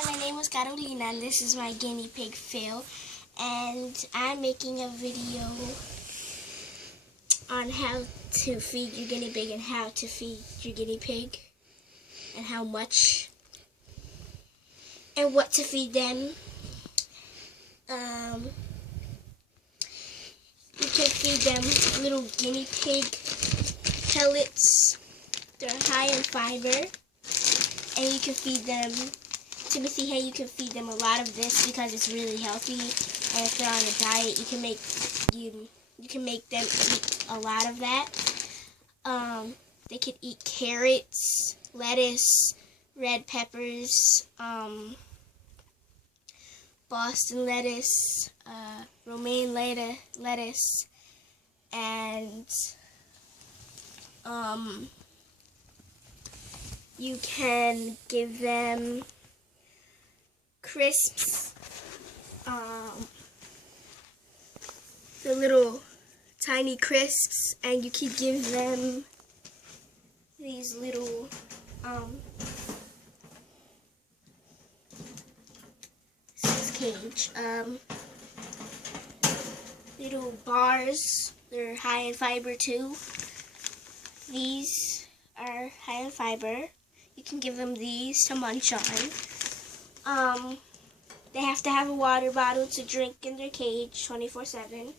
Hi, my name is Carolina, and this is my guinea pig fail. And I'm making a video on how to feed your guinea pig and how to feed your guinea pig and how much and what to feed them. You can feed them little guinea pig pellets. They're high in fiber. And you can feed them Timothy, hey, you can feed them a lot of this because it's really healthy. And if they're on a diet, you can make them eat a lot of that. They could eat carrots, lettuce, red peppers, Boston lettuce, romaine lettuce, and you can give them crisps, the little tiny crisps, and you can give them these little this is cage, little bars. They're high in fiber too. These are high in fiber. You can give them these to munch on. They have to have a water bottle to drink in their cage 24/7.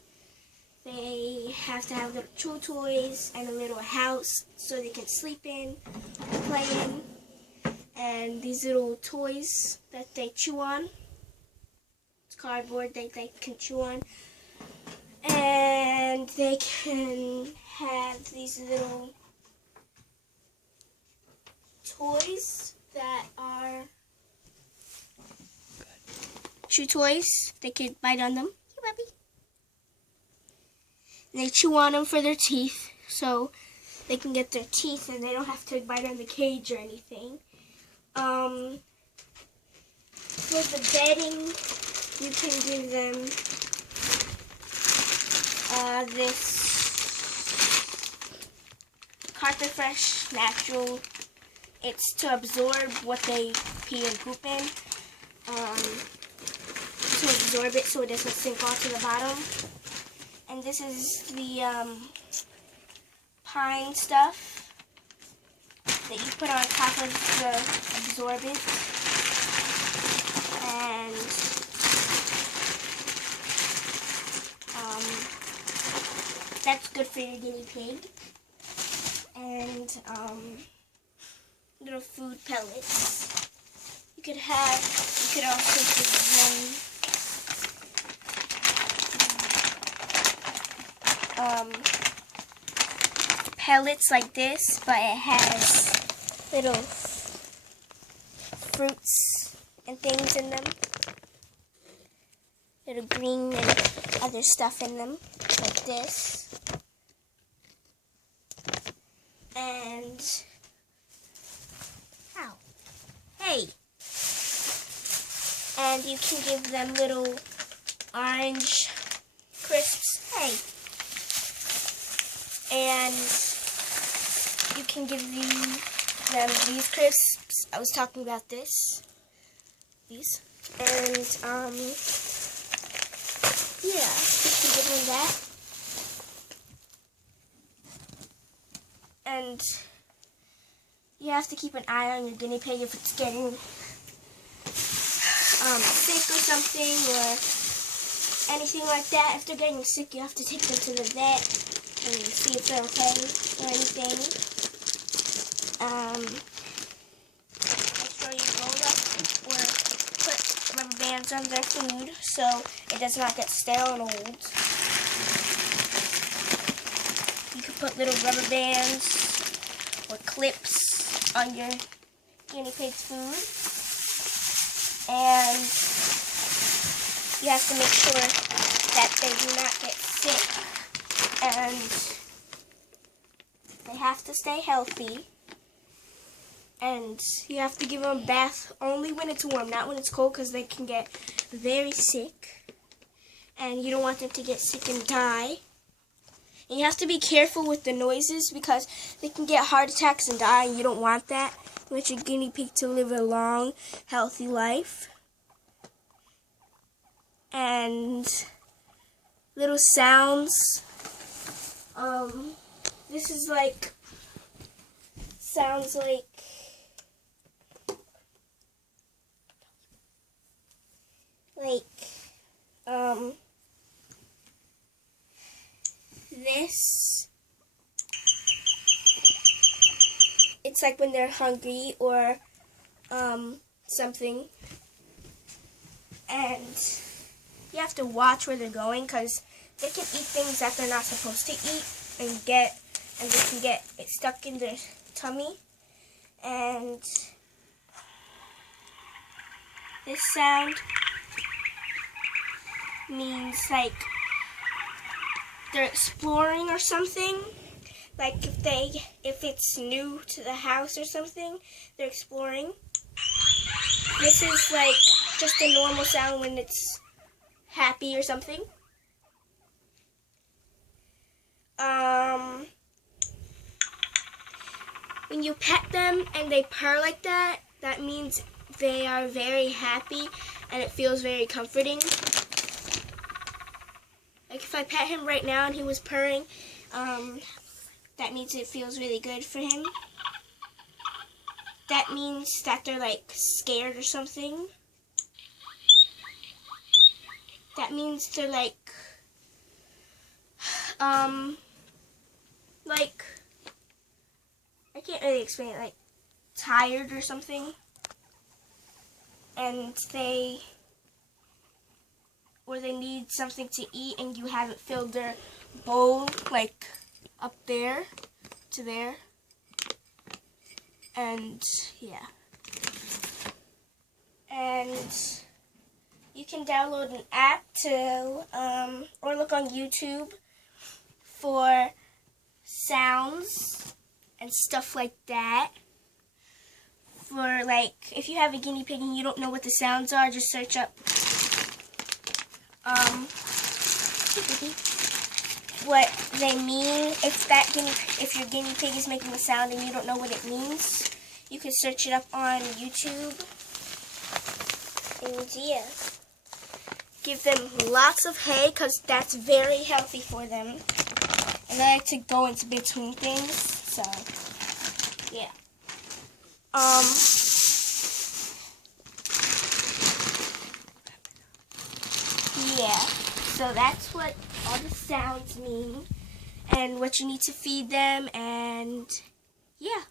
They have to have little chew toys and a little house so they can sleep in, play in, and these little toys that they chew on. It's cardboard that they can chew on. And they can have these little toys that are chew toys. They could bite on them. Hey, puppy. And they chew on them for their teeth, so they can get their teeth and they don't have to bite on the cage or anything. For the bedding, you can give them this Carpet Fresh Natural. It's to absorb what they pee and poop in, to absorb it so it doesn't sink all to the bottom. And this is the pine stuff that you put on top of the absorbent. And that's good for your guinea pig. And little food pellets. You could also give them pellets like this, but it has little fruits and things in them. Little green and other stuff in them, like this. And hey, and you can give them little orange crisps. Hey, and you can give them these crisps. I was talking about these, and yeah, you can give them that. And you have to keep an eye on your guinea pig if it's getting sick or something or anything like that. If they're getting sick, you have to take them to the vet and see if they're okay or anything. Make sure you roll up or put rubber bands on their food so it does not get stale and old. You can put little rubber bands or clips on your guinea pig's food, and you have to make sure that they do not get sick, and they have to stay healthy, and you have to give them a bath only when it's warm, not when it's cold, because they can get very sick, and you don't want them to get sick and die. And you have to be careful with the noises because they can get heart attacks and die, and you don't want that. You want your guinea pig to live a long, healthy life. And little sounds. This is like, sounds like, this. It's like when they're hungry or something. And you have to watch where they're going because they can eat things that they're not supposed to eat and they can get it stuck in their tummy. And this sound means like they're exploring or something. Like if it's new to the house or something, they're exploring. This is like just a normal sound when it's happy or something. When you pet them and they purr like that, that means they are very happy and it feels very comforting. Like if I pet him right now and he was purring, that means it feels really good for him. That means that they're like scared or something. That means they're like I can't really explain it, like tired or something. And they need something to eat and you haven't filled their bowl like up there to there. And yeah. And you can download an app to or look on YouTube for sounds and stuff like that. For like, if you have a guinea pig and you don't know what the sounds are, just search up what they mean. If your guinea pig is making a sound and you don't know what it means, you can search it up on YouTube. And yeah, give them lots of hay because that's very healthy for them. And I like to go into between things, so yeah. Yeah, so that's what all the sounds mean and what you need to feed them, and yeah.